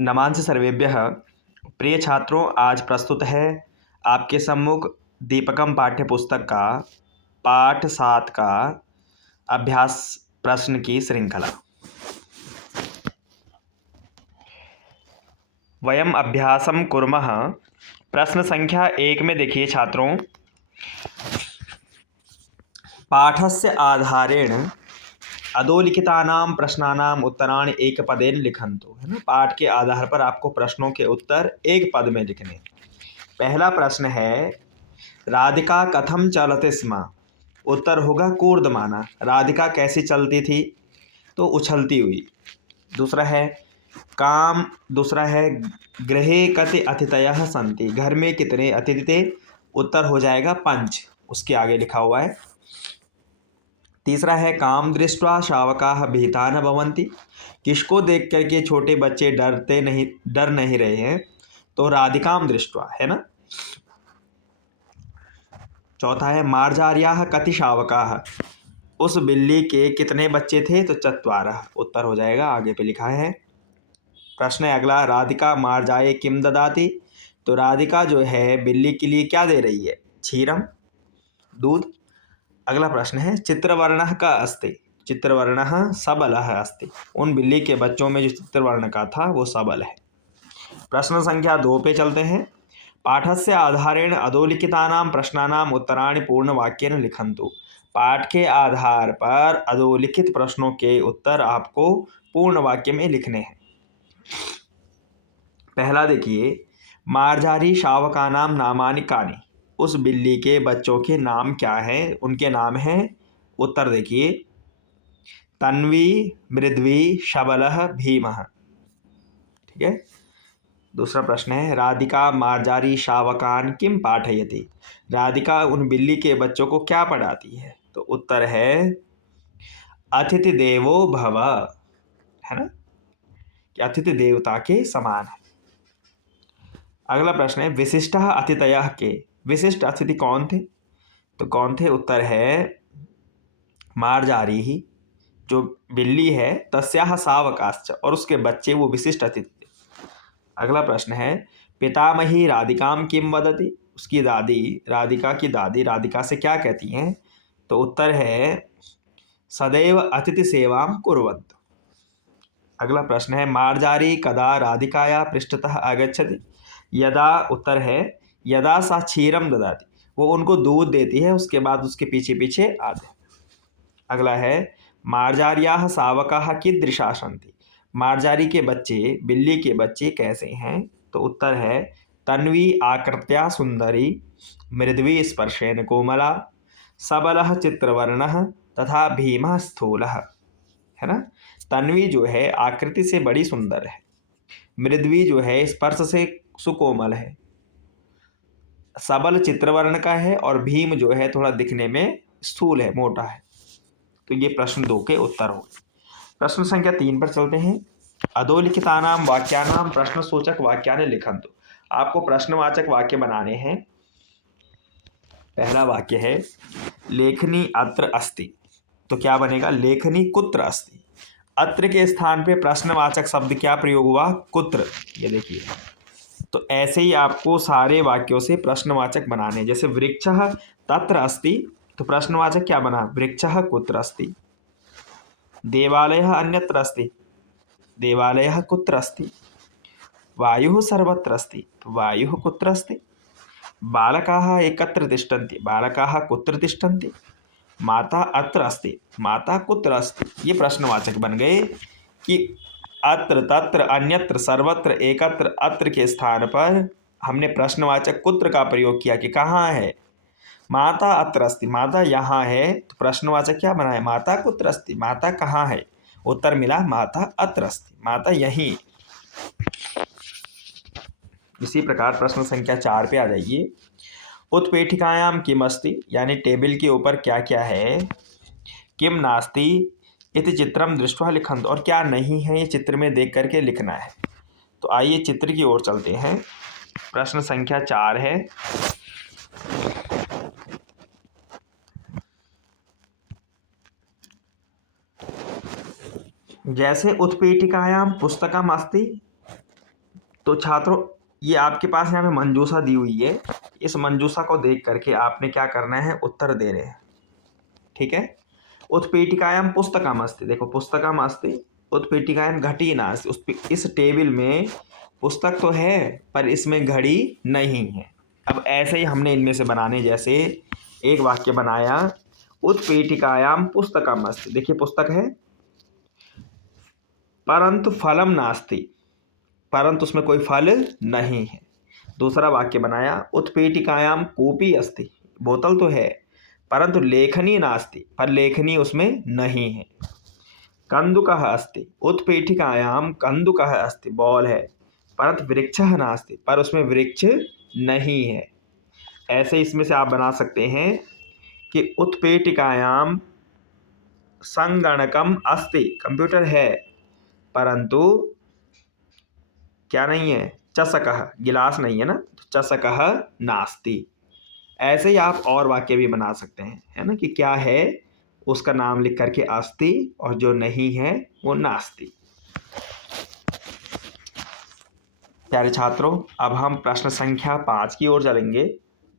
नमांसि सर्वेभ्यः। प्रिय छात्रों, आज प्रस्तुत है आपके सम्मुख दीपकम पाठ्यपुस्तक का पाठ 7 का अभ्यास प्रश्न की श्रृंखला। वयम अभ्यासम कुर्मः। प्रश्न संख्या 1 में देखिए छात्रों, पाठस्य आधारेण अधोलिखितानां प्रश्नानाम् उत्तराणि एकपदेन लिखन्तु। है ना, पाठ के आधार पर आपको प्रश्नों के उत्तर एक पद में लिखने। पहला प्रश्न है, राधिका कथम चलति स्म। उत्तर होगा कूर्दमाना। राधिका कैसी चलती थी? तो उछलती हुई। दूसरा है गृहे कति अतिथयः सन्ति। घर में कितने अतिथि थे? उत्तर हो जाएगा 5, उसके आगे लिखा हुआ है। तीसरा है, काम दृष्ट्वा शावकाः भीता न भवन्ति। किसको देख करके छोटे बच्चे डर नहीं रहे हैं? तो राधिकाम दृष्ट्वा, है ना। चौथा है, मार्जार्याः कति शावकाः। उस बिल्ली के कितने बच्चे थे? तो 4। उत्तर हो जाएगा, आगे पे लिखा है। प्रश्न है अगला, राधिका मार्जाये किम ददाति। तो राधिका जो है बिल्ली के लिए क्या दे रही है? क्षीरम, दूध। अगला प्रश्न है, चित्रवर्णः का अस्ति। चित्रवर्णः सबलः अस्ति। उन बिल्ली के बच्चों में जो चित्रवर्ण का था वो सबल है। प्रश्न संख्या 2 पे चलते हैं। पाठस्य आधारेण अधोलिखितानां प्रश्नानाम् उत्तराणि पूर्णवाक्येन लिखन्तु। पाठ के आधार पर अधोलिखित प्रश्नों के उत्तर आपको पूर्ण वाक्य में लिखने हैं। पहला देखिए, मार्जारी शावकानां नामानि कानि। उस बिल्ली के बच्चों के नाम क्या हैं? उनके नाम हैं, उत्तर देखिए, तन्वी, मृद्वी, शबलः, भीमः। ठीक है। दूसरा प्रश्न है, राधिका मार्जारी शावकान किम पाठयति। राधिका उन बिल्ली के बच्चों को क्या पढ़ाती है? तो उत्तर है अतिथि देवो भव, है ना, कि अतिथि देवता के समान है। अगला प्रश्न है, विशिष्टः अतिथयः के। विशिष्ट अतिथि कौन थे? तो कौन थे? उत्तर है मार्जारी ही, जो बिल्ली है, तस्याः शावकाश्च, और उसके बच्चे वो विशिष्ट अतिथि थे। अगला प्रश्न है, पितामही राधिकाम किम वदति। उसकी दादी, राधिका की दादी राधिका से क्या कहती हैं? तो उत्तर है सदैव अतिथि सेवाम कुर्वन्तु। अगला प्रश्न है, मार्जारी कदा राधिकाया पृष्ठतः आगच्छति। यदा, उत्तर है यदा सा क्षीरम ददाति। वो उनको दूध देती है, उसके बाद उसके पीछे पीछे आते हैं। अगला है, मार्जार्याः शावकाः कीदृशाः सन्ति। मार्जारी के बच्चे, बिल्ली के बच्चे कैसे हैं? तो उत्तर है तन्वी आकृत्या सुंदरी, मृद्वी स्पर्शेन कोमला, सबलः चित्रवर्णः तथा भीमः स्थूलः। है ना, तन्वी जो है आकृति से बड़ी सुंदर है, मृद्वी जो है स्पर्श से सुकोमल है, सबल चित्रवर्ण का है, और भीम जो है थोड़ा दिखने में स्थूल है, मोटा है। तो ये प्रश्न 2 के उत्तर हो। प्रश्न संख्या 3 पर चलते हैं। अधोलिखितानां वाक्यानां प्रश्नसूचक वाक्यानि लिखन्तु। आपको प्रश्नवाचक वाक्य बनाने हैं। पहला वाक्य है, लेखनी अत्र अस्ति। तो क्या बनेगा? लेखनी कुत्र अस्ति। अत्र के स्थान पे प्रश्नवाचक शब्द क्या प्रयोग हुआ? कुत्र। ये देखिए, तो ऐसे ही आपको सारे वाक्यों से प्रश्नवाचक बनाने। जैसे वृक्षः तत्र अस्ति, तो प्रश्नवाचक क्या बना? वृक्षः कुत्र अस्ति। देवालयः अन्यत्र अस्ति, देवालयः कुत्र अस्ति। वायुः सर्वत्र अस्ति, तो वायुः कुत्र अस्ति। बालकाः एकत्र तिष्ठन्ति, बालकाः कुत्र तिष्ठन्ति। माता अत्र अस्ति, माता कुत्र अस्ति। ये प्रश्नवाचक बन गए कि अत्र, तत्र, अन्यत्र, सर्वत्र, एकत्र, अत्र के स्थान पर हमने प्रश्नवाचक कुत्र का प्रयोग किया कि कहाँ है। माता अत्र अस्ति, माता यहाँ है, तो प्रश्नवाचक क्या बना है? माता कुत्र अस्ति, माता कहाँ है। उत्तर मिला माता अत्र अस्ति, माता यहीं। इसी प्रकार प्रश्न संख्या 4 पे आ जाइए। उत्पीठिकायां किम अस्ति, यानी टेबल के ऊपर क्या क्या है। किम नास्ति इति चित्रम दृष्ट्वा लिखन्तु, और क्या नहीं है ये चित्र में देख करके लिखना है। तो आइए चित्र की ओर चलते हैं। प्रश्न संख्या 4 है, जैसे उत्पीठिकायां पुस्तकम अस्ति, तो छात्रों, ये आपके पास यहाँ पे मंजूषा दी हुई है। इस मंजूषा को देख करके आपने क्या करना है, उत्तर दे रहे हैं। ठीक है। उत्पीठिकायां पुस्तकम अस्ति, देखो पुस्तकम अस्ति, उत्पीठिकायां घटी नास्ति। इस टेबल में पुस्तक तो है पर इसमें घड़ी नहीं है। अब ऐसे ही हमने इनमें से बनाने, जैसे एक वाक्य बनाया, उत्पीठिकायां पुस्तकम अस्ति, देखिए पुस्तक है परंतु फलम नास्ति, परंतु उसमें कोई फल नहीं है। दूसरा वाक्य बनाया, उत्पीठिकायां कूपी अस्ति, बोतल तो है परंतु लेखनी नास्ति, पर लेखनी उसमें नहीं है। कंदुकः अस्ति, उत्पीठिकायां कंदुकः अस्ति, बॉल है परंतु वृक्षः नास्ति, पर उसमें वृक्ष नहीं है। ऐसे इसमें से आप बना सकते हैं कि उत्पीठिकायां संगणकम अस्ति, कंप्यूटर है परंतु क्या नहीं है, चषकः, गिलास नहीं है ना, तो चषकः नास्ति। ऐसे ही आप और वाक्य भी बना सकते हैं, है ना, कि क्या है उसका नाम लिख करके अस्ति और जो नहीं है वो नास्ति। प्यारे छात्रों, अब हम प्रश्न संख्या 5 की ओर चलेंगे।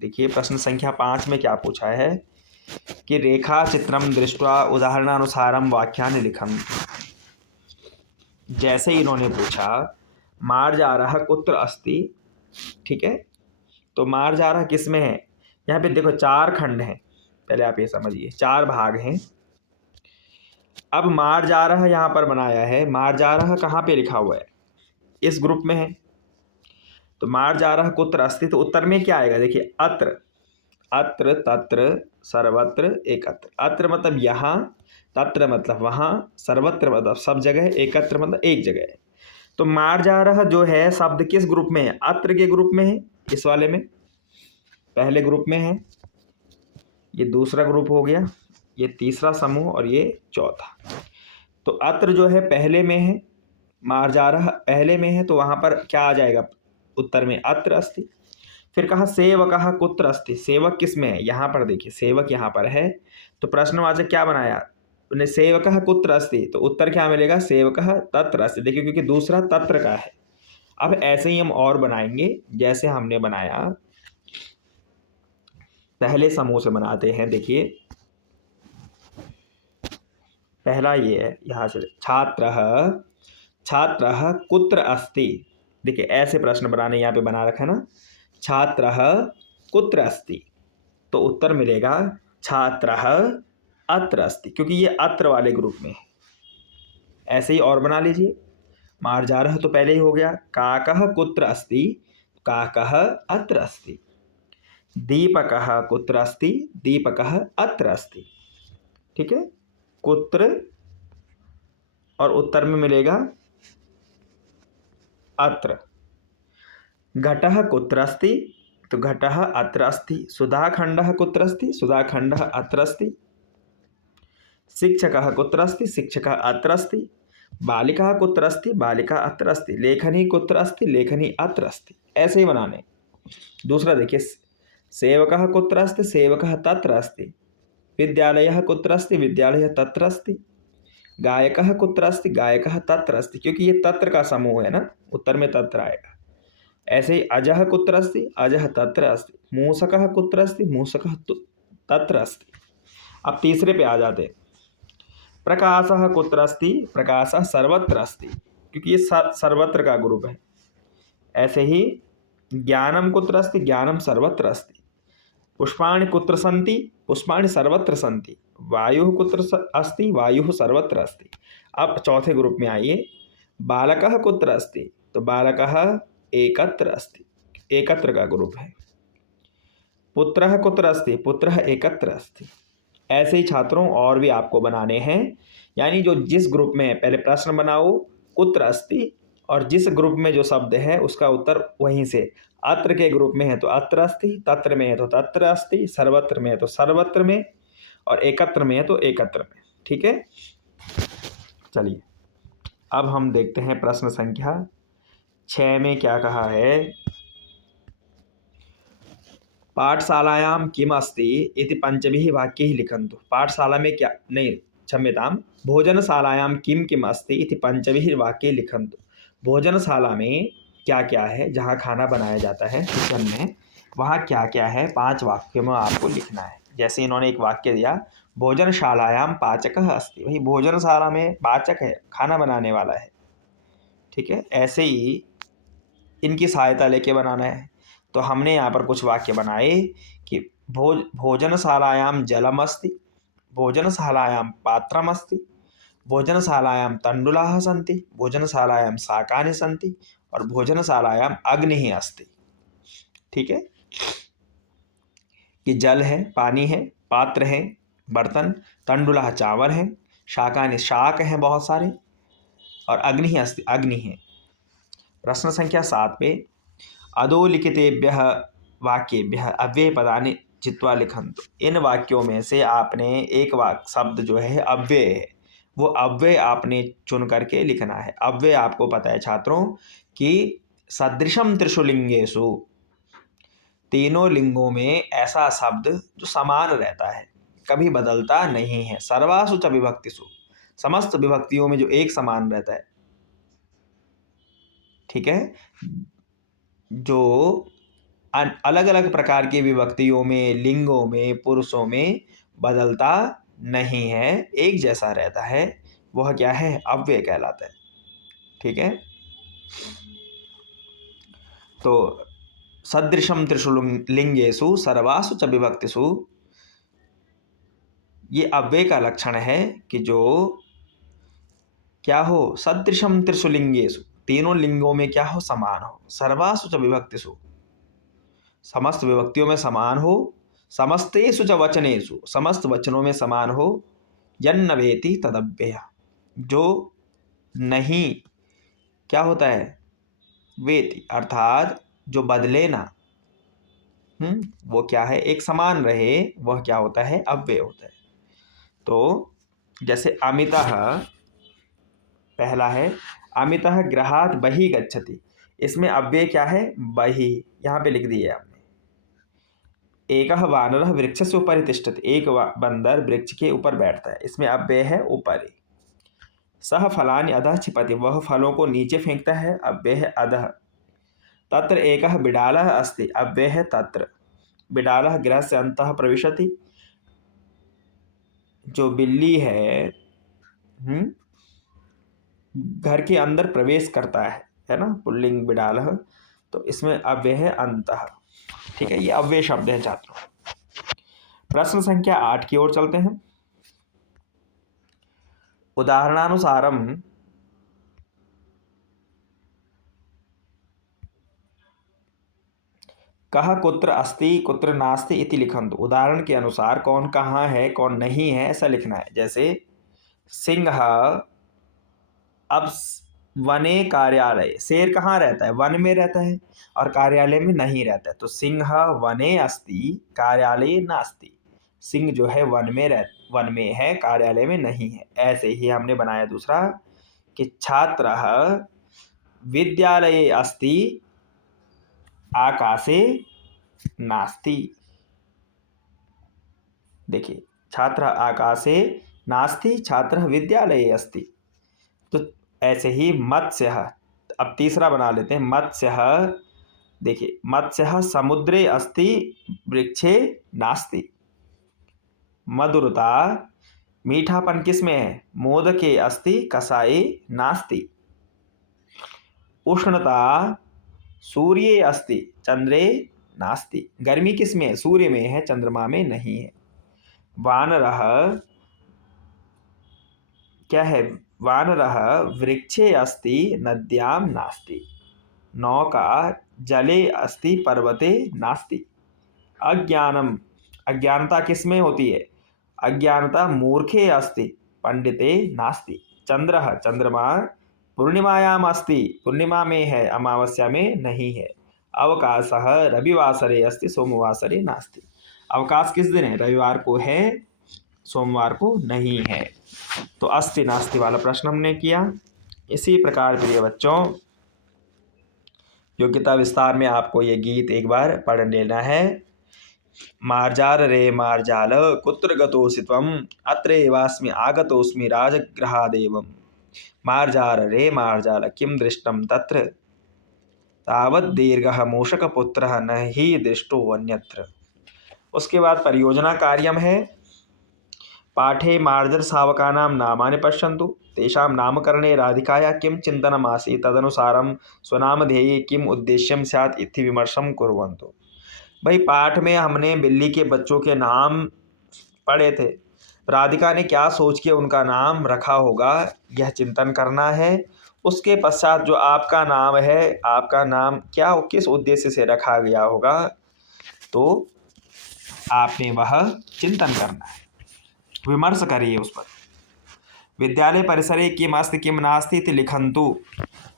देखिए प्रश्न संख्या 5 में क्या पूछा है कि रेखा चित्रम दृष्ट्वा उदाहरणानुसारम वाक्यानि लिखम। जैसे इन्होंने पूछा मार्जारः कुत्र अस्ति, ठीक है, तो मार्जारः किस में है। यहाँ पे देखो 4 खंड हैं, पहले आप ये समझिए 4 भाग हैं। अब मार्जारः यहाँ पर बनाया है, मार्जारः कहाँ पे लिखा हुआ है, इस ग्रुप में है। तो मार्जारः कुत्र अस्ति, तो उत्तर में क्या आएगा, देखिए अत्र, अत्र तत्र सर्वत्र एकत्र। अत्र मतलब यहाँ, तत्र मतलब वहाँ, सर्वत्र मतलब सब जगह, एकत्र मतलब एक जगह। तो मार्जारः जो है शब्द किस ग्रुप में है, अत्र के ग्रुप में है, इस वाले में पहले ग्रुप में है, ये दूसरा ग्रुप हो गया, ये तीसरा समूह और ये चौथा। तो अत्र जो है पहले में है, मार्जारः पहले में है, तो वहाँ पर क्या आ जाएगा उत्तर में, अत्र अस्ति। फिर कहा सेवकः कुत्र अस्ति, सेवक किस में है, यहाँ पर देखिए सेवक यहाँ पर है। तो प्रश्नवाचक क्या बनाया, उन्हें सेवकः कुत्र अस्ति, तो उत्तर क्या मिलेगा, सेवकः तत्र अस्ति। देखिए क्योंकि दूसरा तत्र का है। अब ऐसे ही हम और बनाएंगे, जैसे हमने बनाया पहले समूह से बनाते हैं। देखिए पहला ये है, यहाँ से छात्रः, छात्रः कुत्र अस्ति। देखिए ऐसे प्रश्न बनाने, यहाँ पे बना रखा है ना, छात्रः कुत्र अस्ति, तो उत्तर मिलेगा छात्रः अत्र अस्ति, क्योंकि ये अत्र वाले ग्रुप में है। ऐसे ही और बना लीजिए, मार्जारः तो पहले ही हो गया, काकः कुत्र अस्ति, काकः अत्र अस्ति। दीपकः कुत्र अस्ति, दीपकः अत्र अस्ति। ठीक है, कुत्र और उत्तर में मिलेगा अत्र। घटः कुत्र अस्ति, तो घटः अत्र अस्ति। सुधाखण्डः कुत्र अस्ति, सुधाखण्डः अत्र अस्ति। शिक्षकः कुत्र अस्ति, शिक्षकः अत्र अस्ति। बालिका कुत्र अस्ति, बालिका अत्र अस्ति। लेखनी कुत्र अस्ति, लेखनी अत्र अस्ति। ऐसे ही बनाने। दूसरा देखिए, सेवकः कुत्र अस्ति, सेवकः तत्र अस्ति। विद्यालयः कुत्र अस्ति, विद्यालयः तत्र अस्ति। गायकः कुत्र अस्ति, गायकः तत्र अस्ति, क्योंकि ये तत्र का समूह है ना, उत्तर में तत्र आएगा। ऐसे ही अजः कुत्र अस्ति, अजः तत्र अस्ति। मूषकः कुत्र अस्ति, मूषकः तत्र अस्ति। अब तीसरे पे आ जाते हैं। प्रकाशः कुत्र अस्ति, प्रकाशः सर्वत्र अस्ति, क्योंकि ये सर्वत्र का ग्रुप है। ऐसे ही ज्ञानम कुत्र अस्ति, ज्ञानम सर्वत्र अस्ति। पुष्पाणि कुत्र सन्ति, पुष्पाणि सर्वत्र सन्ति। वायुः कुत्र अस्ति, वायुः सर्वत्र अस्ति। अब चौथे ग्रुप में आइए, बालकः कुत्र अस्ति, तो बालकः एकत्र अस्ति, एकत्र का ग्रुप है। पुत्रः कुत्र अस्ति, पुत्रः एकत्र अस्ति। ऐसे ही छात्रों और भी आपको बनाने हैं, यानी जो जिस ग्रुप में, पहले प्रश्न बनाओ कुत्र अस्ति, और जिस ग्रुप में जो शब्द है उसका उत्तर वहीं से, अत्र के ग्रुप में है तो अत्र अस्ति, तत्र में है तो तत्र अस्ति, सर्वत्र में है तो सर्वत्र में, और एकत्र में है तो एकत्र में। ठीक है, चलिए अब हम देखते हैं प्रश्न संख्या 6 में क्या कहा है। पाठशालायां किम अस्ति इति पंचभिः वाक्यैः लिखन्तु। पाठशाला में क्या, नहीं क्षम्यतां, भोजनशालायां किम किम अस्ति इति पंचभिः वाक्यैः लिखन्तु। भोजनशाला में क्या क्या है, जहाँ खाना बनाया जाता है किचन में, वहाँ क्या क्या है 5 वाक्यों में आपको लिखना है। जैसे इन्होंने एक वाक्य दिया, भोजनशालायाम पाचकः अस्ति, भाई भोजनशाला में पाचक है, खाना बनाने वाला है। ठीक है, ऐसे ही इनकी सहायता लेके बनाना है। तो हमने यहाँ पर कुछ वाक्य बनाए कि भोजनशालायां जलम अस्ति, भोजनशालायां पात्रम अस्ति, भोजनशालायां तण्डुलाः सन्ति, भोजनशालायां शाकानि सन्ति और भोजनशालायां अग्निः अस्ति। ठीक है, कि जल है, पानी है, पात्र है, बर्तन, तण्डुलाः चावल है, शाकानि शाक हैं बहुत सारे, और अग्निः अस्ति, अग्नि है। प्रश्न संख्या 7 पे, अधोलिखितेभ्यः वाक्येभ्यः अव्ययपदानि चित्वा लिखन्तु। इन वाक्यों में से आपने एक वाक्य शब्द जो है अव्यय है, वो अव्यय आपने चुन करके लिखना है। अव्यय आपको पता है छात्रों कि सदृशम त्रिशुलिंगेषु, तीनों लिंगों में ऐसा शब्द जो समान रहता है, कभी बदलता नहीं है। सर्वासु च विभक्तिषु, समस्त विभक्तियों में जो एक समान रहता है। ठीक है, जो अलग अलग प्रकार की विभक्तियों में, लिंगों में, पुरुषों में बदलता नहीं है, एक जैसा रहता है, वह क्या है, अव्यय कहलाता है। ठीक है, तो सदृशम त्रिषु लिंगेषु सर्वासु च विभक्तिषु, ये अव्यय का लक्षण है कि जो क्या हो, सदृशम त्रिषु लिंगेषु, तीनों लिंगों में क्या हो, समान हो। सर्वासु च विभक्तिषु, समस्त विभक्तियों में समान हो। समस्तेषु च वचनेषु, समस्त वचनों में समान हो। यन्न वेति तदव्यय, जो नहीं क्या होता है, वेति, अर्थात जो बदले ना, वो क्या है, एक समान रहे, वह क्या होता है, अव्यय होता है। तो जैसे अमितः, पहला है अमितः गृहात् बहिः गच्छति, इसमें अव्यय क्या है, बहिः, यहाँ पे लिख दिए आपने। एकः वानरः वृक्षस्य उपरि तिष्ठति, एक बंदर वृक्ष के ऊपर बैठता है, इसमें अव्यय है उपरि। सह फलानि अधः क्षिपति, वह फलों को नीचे फेंकता है, अव्यय है अधः। तत्र एकः बिडालः अस्ति, अव्यय है तत्र। बिडालः गृहस्य अन्तः प्रविशति, जो बिल्ली है घर के अंदर प्रवेश करता है ना, पुल्लिंग बिडालः, तो इसमें अव्यय है अन्तः। ठीक है, ये अव्यय शब्द है छात्रों। प्रश्न संख्या 8 की ओर चलते हैं। उदाहरणानुसारम कः कुत्र अस्ति कुत्र नास्ति इति लिखन्तु। उदाहरण के अनुसार कौन कहाँ है कौन नहीं है ऐसा लिखना है। जैसे सिंह अब वने कार्यालय, शेर कहाँ रहता है, वन में रहता है और कार्यालय में नहीं रहता है, तो सिंह वने अस्ति कार्यालये नास्ति। सिंह जो है वन में है, कार्यालय में नहीं है। ऐसे ही हमने बनाया दूसरा कि छात्रः विद्यालये अस्ति आकाशे नास्ति। देखिए, छात्र आकाशे नास्ति, छात्र विद्यालये अस्ति। तो ऐसे ही मत्स्यः, अब तीसरा बना लेते हैं, मत्स्यः, देखिए मत्स्यः समुद्रे अस्ति वृक्षे नास्ति। मधुरता, मीठापन किस में है, मोदके अस्ति कषाये नास्ति। उष्णता, सूर्ये अस्ति चंद्रे नास्ति। गर्मी किस में है, सूर्य में है, चंद्रमा में नहीं है। वानरः क्या है, वानरः वृक्षे अस्ति नद्यां नास्ति। नौका जले अस्ति पर्वते नास्ति। अज्ञानम, अज्ञानता किस में होती है, अज्ञानता मूर्खे अस्ति पंडिते नास्ति। चंद्रः, चंद्रमा पूर्णिमायाम अस्ति, पूर्णिमा में है, अमावस्या में नहीं है। अवकाशः रविवासरे अस्ति सोमवासरे नास्ति। अवकाश किस दिन है, रविवार को है, सोमवार को नहीं है। तो अस्ति नास्ति वाला प्रश्न हमने किया। इसी प्रकार प्रिय बच्चों, योग्यता विस्तार में आपको ये गीत एक बार पढ़ लेना है। मार्जार रे मार्जाल कुत्र गतोऽसि त्वम् अत्रैवास्मि आगतोऽस्मि राजगृहादेवम्। मार्जार रे मार्जाल किं दृष्टं तत्र तावत् दीर्घः मूषकपुत्रः न ही दृष्टो अन्यत्र। उसके बाद परियोजना कार्यम है। पाठे मार्जरशावकानां नामानि पश्यन्तु तेषां नामकरणे राधिकायाः किं चिन्तनमासीत् तदनुसारं स्वनामधेये किम् उद्देश्यं स्यात् इति विमर्शं कुर्वन्तु। भाई पाठ में हमने बिल्ली के बच्चों के नाम पढ़े थे। राधिका ने क्या सोच के उनका नाम रखा होगा, यह चिंतन करना है। उसके पश्चात जो आपका नाम है, आपका नाम क्या किस उद्देश्य से रखा गया होगा, तो आपने वह चिंतन करना है, विमर्श करिए उस पर। विद्यालय परिसरे किम अस्ति किम नास्ति इति लिखन्तु।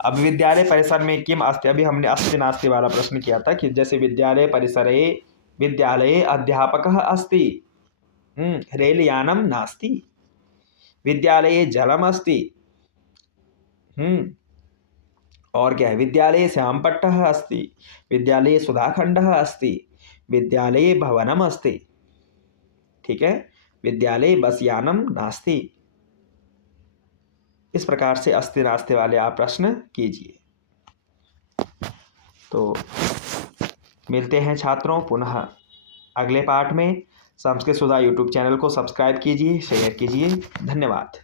अब विद्यालय परिसर में किम अस्ति, अभी हमने अस्ति नास्ति वाला प्रश्न किया था कि जैसे विद्यालय परिसरे विद्यालये अध्यापकः अस्ति, रेलयानं नास्ति, विद्यालये जलम अस्ति, और क्या है, विद्यालये श्यामपट्टः अस्ति, विद्यालये सुधाखंडः अस्ति, विद्यालये भवनम अस्ति। ठीक है, विद्यालये बसयानम नास्ति। इस प्रकार से अस्ति नास्ति वाले आप प्रश्न कीजिए। तो मिलते हैं छात्रों पुनः अगले पाठ में। संस्कृत सुधा यूट्यूब चैनल को सब्सक्राइब कीजिए, शेयर कीजिए। धन्यवाद।